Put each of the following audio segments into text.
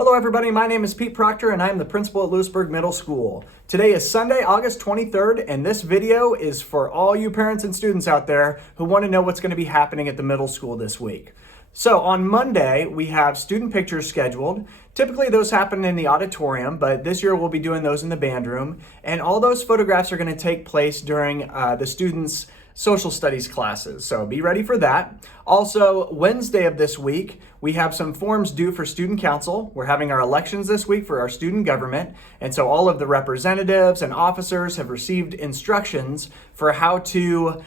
Hello everybody, my name is Pete Proctor and I'm the principal at Lewisburg Middle School. Today is Sunday, August 23rd, and this video is for all you parents and students out there who want to know what's going to be happening at the middle school this week. So on Monday, we have student pictures scheduled. Typically those happen in the auditorium, but this year we'll be doing those in the band room. And all those photographs are going to take place during the students' social studies classes, so be ready for that. Also, Wednesday of this week, we have some forms due for student council. We're having our elections this week for our student government, and so all of the representatives and officers have received instructions for how to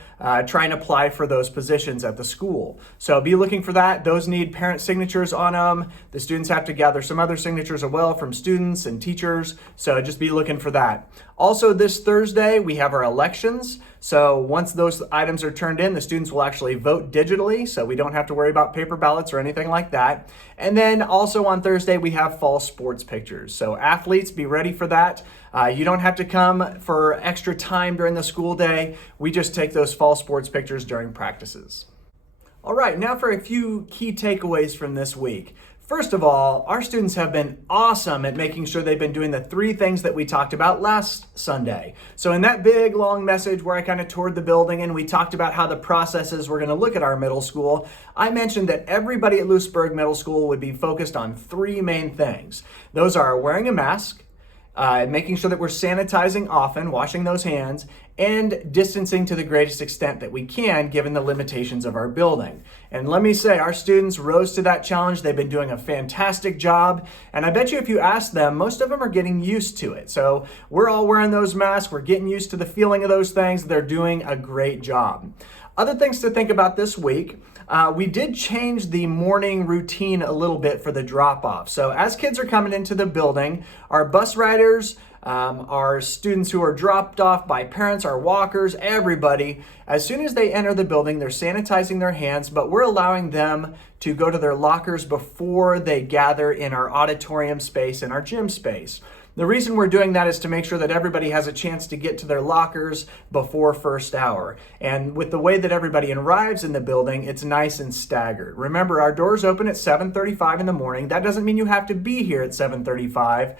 try and apply for those positions at the school. So be looking for that. Those need parent signatures on them. The students have to gather some other signatures as well from students and teachers, so just be looking for that. Also, this Thursday, we have our elections. So once those items are turned in, the students will actually vote digitally, so we don't have to worry about paper ballots or anything like that. And then also on Thursday, we have fall sports pictures. So athletes, be ready for that. You don't have to come for extra time during the school day. We just take those fall sports pictures during practices. All right, now for a few key takeaways from this week. First of all, our students have been awesome at making sure they've been doing the 3 things that we talked about last Sunday. So in that big, long message where I kind of toured the building and we talked about how the processes were going to look at our middle school, I mentioned that everybody at Lewisburg Middle School would be focused on 3 main things. Those are wearing a mask, making sure that we're sanitizing often, washing those hands, and distancing to the greatest extent that we can given the limitations of our building. And let me say, our students rose to that challenge. They've been doing a fantastic job, and I bet you if you ask them, most of them are getting used to it. So we're all wearing those masks, we're getting used to the feeling of those things. They're doing a great job. Other things to think about this week. We did change the morning routine a little bit for the drop-off. So as kids are coming into the building, our bus riders, our students who are dropped off by parents, our walkers, everybody, as soon as they enter the building, they're sanitizing their hands, but we're allowing them to go to their lockers before they gather in our auditorium space and our gym space. The reason we're doing that is to make sure that everybody has a chance to get to their lockers before first hour. And with the way that everybody arrives in the building, it's nice and staggered. Remember, our doors open at 7:35 in the morning. That doesn't mean you have to be here at 7:35.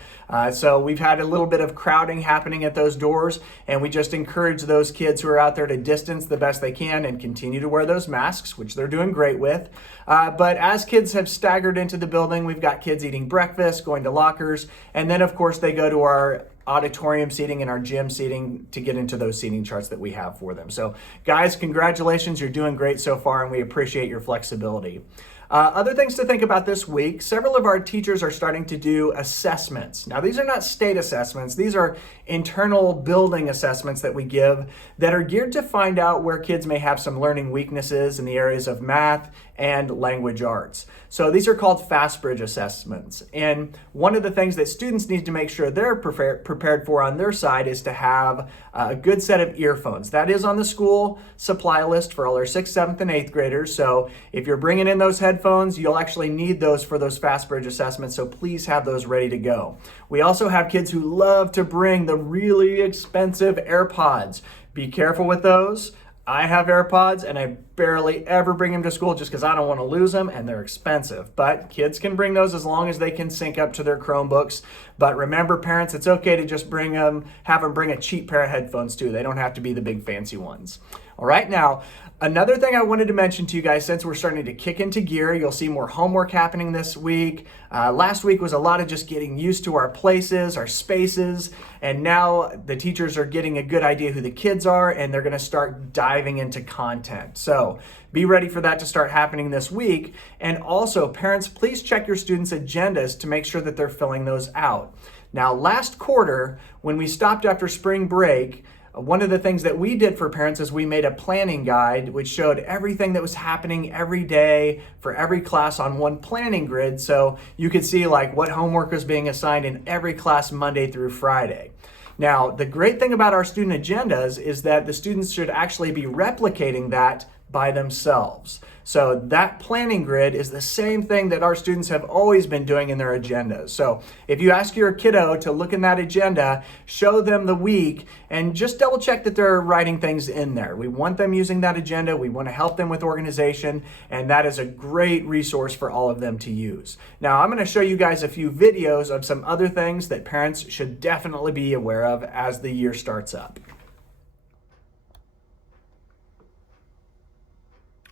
So we've had a little bit of crowding happening at those doors, and we just encourage those kids who are out there to distance the best they can and continue to wear those masks, which they're doing great with. But as kids have staggered into the building, we've got kids eating breakfast, going to lockers, and then of course they go to our auditorium seating and our gym seating to get into those seating charts that we have for them. So guys, congratulations, you're doing great so far and we appreciate your flexibility. Other things to think about this week, several of our teachers are starting to do assessments. Now, these are not state assessments. These are internal building assessments that we give that are geared to find out where kids may have some learning weaknesses in the areas of math and language arts. So these are called FastBridge assessments. And one of the things that students need to make sure they're prepared for on their side is to have a good set of earphones. That is on the school supply list for all our 6th, 7th, and 8th graders. So if you're bringing in those headphones, you'll actually need those for those FastBridge assessments. So please have those ready to go. We also have kids who love to bring the really expensive AirPods. Be careful with those. I have AirPods and I barely ever bring them to school just because I don't want to lose them and they're expensive. But kids can bring those as long as they can sync up to their Chromebooks. But remember, parents, it's okay to just have them bring a cheap pair of headphones too. They don't have to be the big fancy ones. All right, now, another thing I wanted to mention to you guys, since we're starting to kick into gear, you'll see more homework happening this week. Last week was a lot of just getting used to our places, our spaces, and now the teachers are getting a good idea who the kids are, and they're going to start diving into content. So be ready for that to start happening this week. And also, parents, please check your students' agendas to make sure that they're filling those out. Now, last quarter, when we stopped after spring break, one of the things that we did for parents is we made a planning guide which showed everything that was happening every day for every class on one planning grid, so you could see like what homework was being assigned in every class Monday through Friday. Now, the great thing about our student agendas is that the students should actually be replicating that by themselves. So that planning grid is the same thing that our students have always been doing in their agendas. So if you ask your kiddo to look in that agenda, show them the week, and just double check that they're writing things in there. We want them using that agenda. We want to help them with organization, and that is a great resource for all of them to use. Now, I'm going to show you guys a few videos of some other things that parents should definitely be aware of as the year starts up.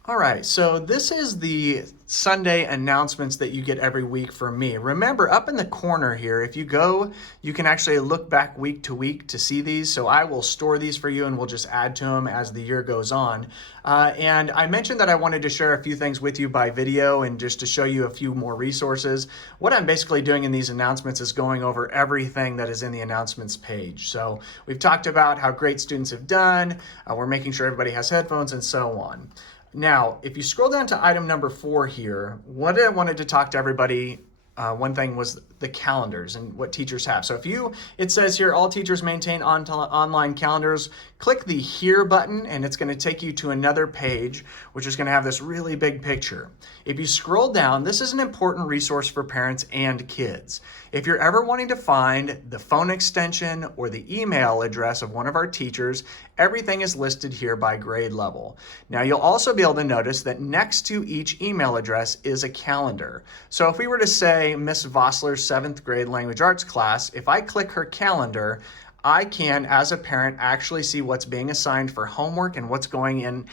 All right, so this is the Sunday announcements that you get every week from me. Remember, up in the corner here, if you go, you can actually look back week to week to see these. So I will store these for you and we'll just add to them as the year goes on. And I mentioned that I wanted to share a few things with you by video and just to show you a few more resources. What I'm basically doing in these announcements is going over everything that is in the announcements page. So we've talked about how great students have done. We're making sure everybody has headphones and so on. Now, if you scroll down to item number 4 here, what I wanted to talk to everybody, one thing was the calendars and what teachers have. So it says here, all teachers maintain online calendars. Click the Here button and it's going to take you to another page, which is going to have this really big picture. If you scroll down, this is an important resource for parents and kids. If you're ever wanting to find the phone extension or the email address of one of our teachers, everything is listed here by grade level. Now, you'll also be able to notice that next to each email address is a calendar. So if we were to say Miss Vossler's 7th grade language arts class, if I click her calendar, I can, as a parent, actually see what's being assigned for homework and what's going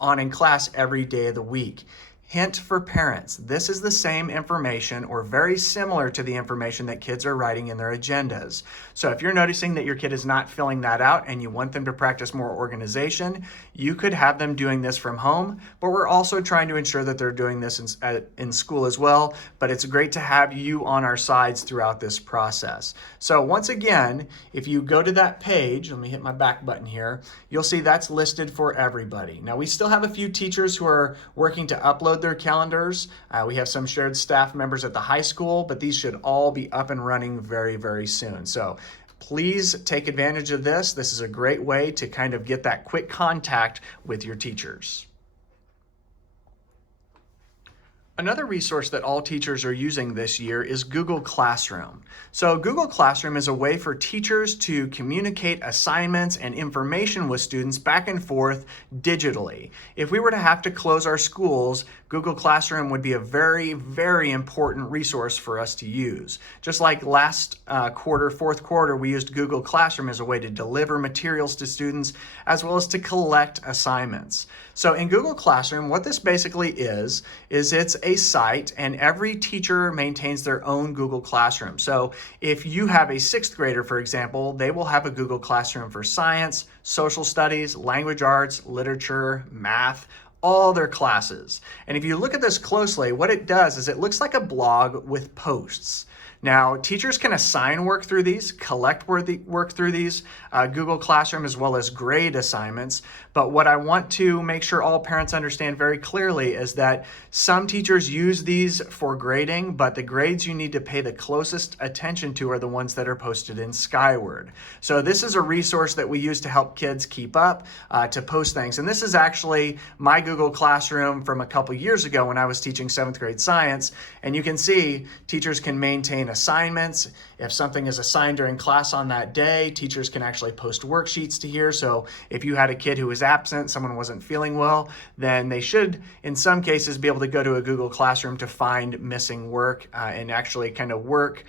on in class every day of the week. Hint for parents, this is the same information or very similar to the information that kids are writing in their agendas. So if you're noticing that your kid is not filling that out and you want them to practice more organization, you could have them doing this from home, but we're also trying to ensure that they're doing this in school as well. But it's great to have you on our sides throughout this process. So once again, if you go to that page, let me hit my back button here, you'll see that's listed for everybody. Now we still have a few teachers who are working to upload their calendars. We have some shared staff members at the high school, but these should all be up and running very, very soon. So please take advantage of this. This is a great way to kind of get that quick contact with your teachers. Another resource that all teachers are using this year is Google Classroom. So Google Classroom is a way for teachers to communicate assignments and information with students back and forth digitally. If we were to have to close our schools, Google Classroom would be a very, very important resource for us to use. Just like last fourth quarter, we used Google Classroom as a way to deliver materials to students as well as to collect assignments. So in Google Classroom, what this basically is it's a site and every teacher maintains their own Google Classroom. So if you have a 6th grader, for example, they will have a Google Classroom for science, social studies, language arts, literature, math, all their classes. And if you look at this closely, what it does is it looks like a blog with posts. Now, teachers can assign work through these, collect work through these, Google Classroom, as well as grade assignments. But what I want to make sure all parents understand very clearly is that some teachers use these for grading, but the grades you need to pay the closest attention to are the ones that are posted in Skyward. So this is a resource that we use to help kids keep up, to post things. And this is actually my Google Classroom from a couple years ago when I was teaching 7th grade science. And you can see teachers can maintain assignments. If something is assigned during class on that day, teachers can actually post worksheets to here. So if you had a kid who was absent, someone wasn't feeling well, then they should, in some cases, be able to go to a Google Classroom to find missing work and actually kind of work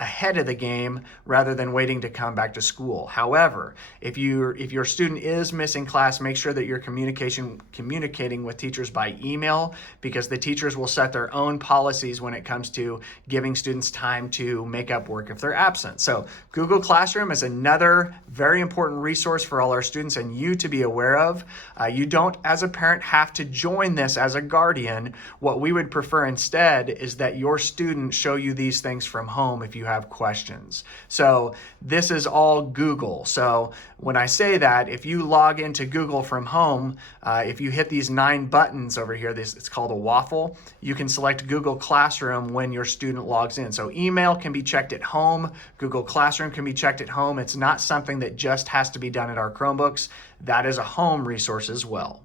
ahead of the game rather than waiting to come back to school. However, if your student is missing class, make sure that you're communicating with teachers by email, because the teachers will set their own policies when it comes to giving students time to make up work if they're absent. So Google Classroom is another very important resource for all our students and you to be aware of. You don't, as a parent, have to join this as a guardian. What we would prefer instead is that your student show you these things from home if you have questions. So this is all Google. So when I say that, if you log into Google from home, if you hit these 9 buttons over here, it's called a waffle, you can select Google Classroom when your student logs in. So email can be checked at home, Google Classroom can be checked at home. It's not something that just has to be done at our Chromebooks. That is a home resource as well.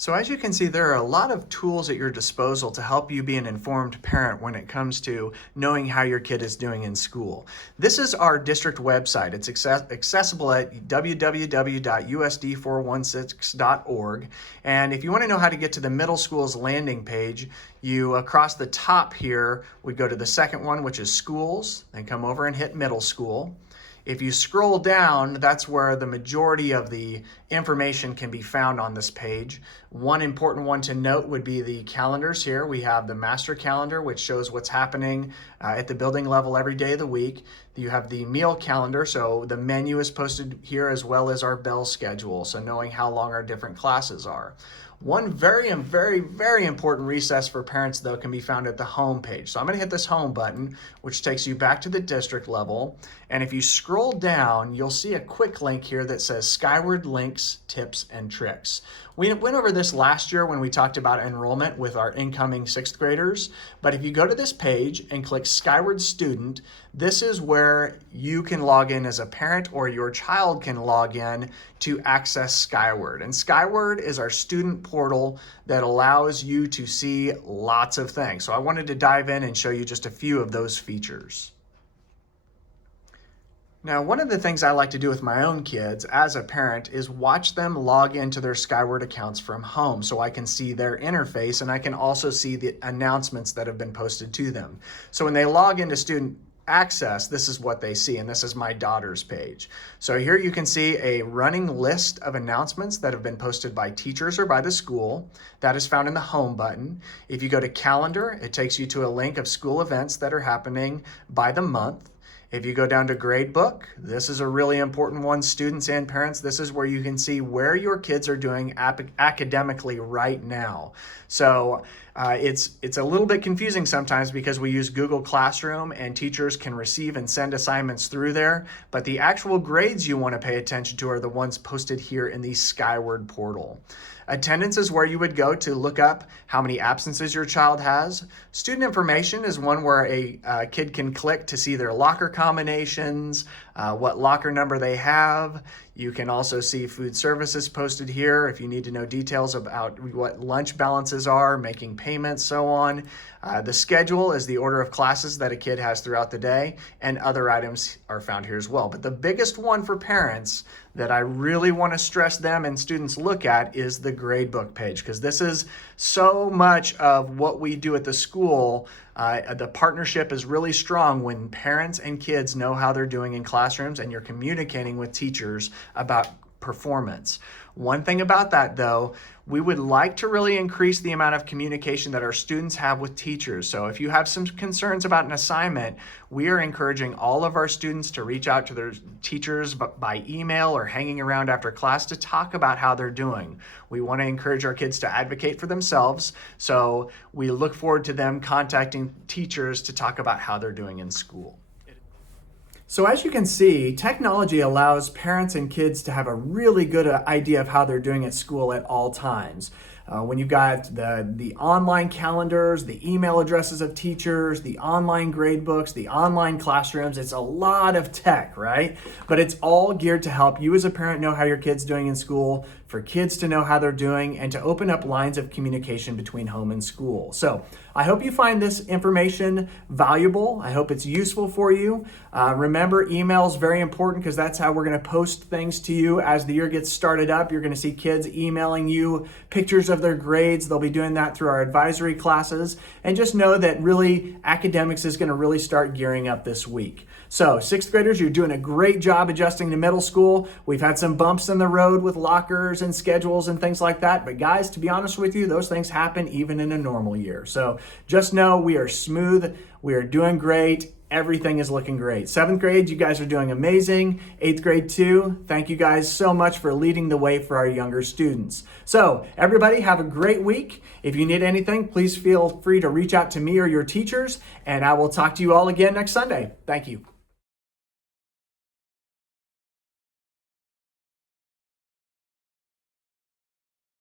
So as you can see, there are a lot of tools at your disposal to help you be an informed parent when it comes to knowing how your kid is doing in school. This is our district website. It's accessible at www.usd416.org. And if you want to know how to get to the middle school's landing page, you across the top here would go to the second one, which is schools, then come over and hit middle school. If you scroll down, that's where the majority of the information can be found on this page. One important one to note would be the calendars here. We have the master calendar, which shows what's happening at the building level every day of the week. You have the meal calendar, so the menu is posted here as well as our bell schedule, so knowing how long our different classes are. One very important recess for parents, though, can be found at the home page. So I'm going to hit this home button, which takes you back to the district level. And if you scroll down, you'll see a quick link here that says Skyward Links, Tips, and Tricks. We went over this last year when we talked about enrollment with our incoming 6th graders. But if you go to this page and click Skyward Student, this is where you can log in as a parent or your child can log in to access Skyward. And Skyward is our student portal that allows you to see lots of things. So I wanted to dive in and show you just a few of those features. Now, one of the things I like to do with my own kids as a parent is watch them log into their Skyward accounts from home so I can see their interface and I can also see the announcements that have been posted to them. So when they log into student access, this is what they see, and this is my daughter's page. So here you can see a running list of announcements that have been posted by teachers or by the school. That is found in the home button. If you go to calendar, it takes you to a link of school events that are happening by the month. If you go down to Gradebook, this is a really important one, students and parents. This is where you can see where your kids are doing academically right now. So it's a little bit confusing sometimes because we use Google Classroom and teachers can receive and send assignments through there, but the actual grades you want to pay attention to are the ones posted here in the Skyward portal. Attendance is where you would go to look up how many absences your child has. Student information is one where a kid can click to see their locker combinations, what locker number they have. You can also see food services posted here if you need to know details about what lunch balances are, making payments, so on. The schedule is the order of classes that a kid has throughout the day, and other items are found here as well. But the biggest one for parents that I really want to stress them and students look at is the Gradebook page, because this is so much of what we do at the school. The partnership is really strong when parents and kids know how they're doing in classrooms and you're communicating with teachers about performance. One thing about that, though, we would like to really increase the amount of communication that our students have with teachers. So if you have some concerns about an assignment, we are encouraging all of our students to reach out to their teachers by email or hanging around after class to talk about how they're doing. We want to encourage our kids to advocate for themselves, so we look forward to them contacting teachers to talk about how they're doing in school. So as you can see, technology allows parents and kids to have a really good idea of how they're doing at school at all times. When you've got the online calendars, the email addresses of teachers, the online grade books, the online classrooms, it's a lot of tech, right? But it's all geared to help you as a parent know how your kid's doing in school, for kids to know how they're doing, and to open up lines of communication between home and school. So I hope you find this information valuable. I hope it's useful for you. Remember, email is very important because that's how we're going to post things to you as the year gets started up. You're going to see kids emailing you pictures of their grades. They'll be doing that through our advisory classes. And just know that really academics is going to really start gearing up this week. So 6th graders, you're doing a great job adjusting to middle school. We've had some bumps in the road with lockers and schedules and things like that. But guys, to be honest with you, those things happen even in a normal year. So just know we are smooth. We are doing great. Everything is looking great. 7th grade, you guys are doing amazing. 8th grade too. Thank you guys so much for leading the way for our younger students. So everybody have a great week. If you need anything, please feel free to reach out to me or your teachers, and I will talk to you all again next Sunday. Thank you.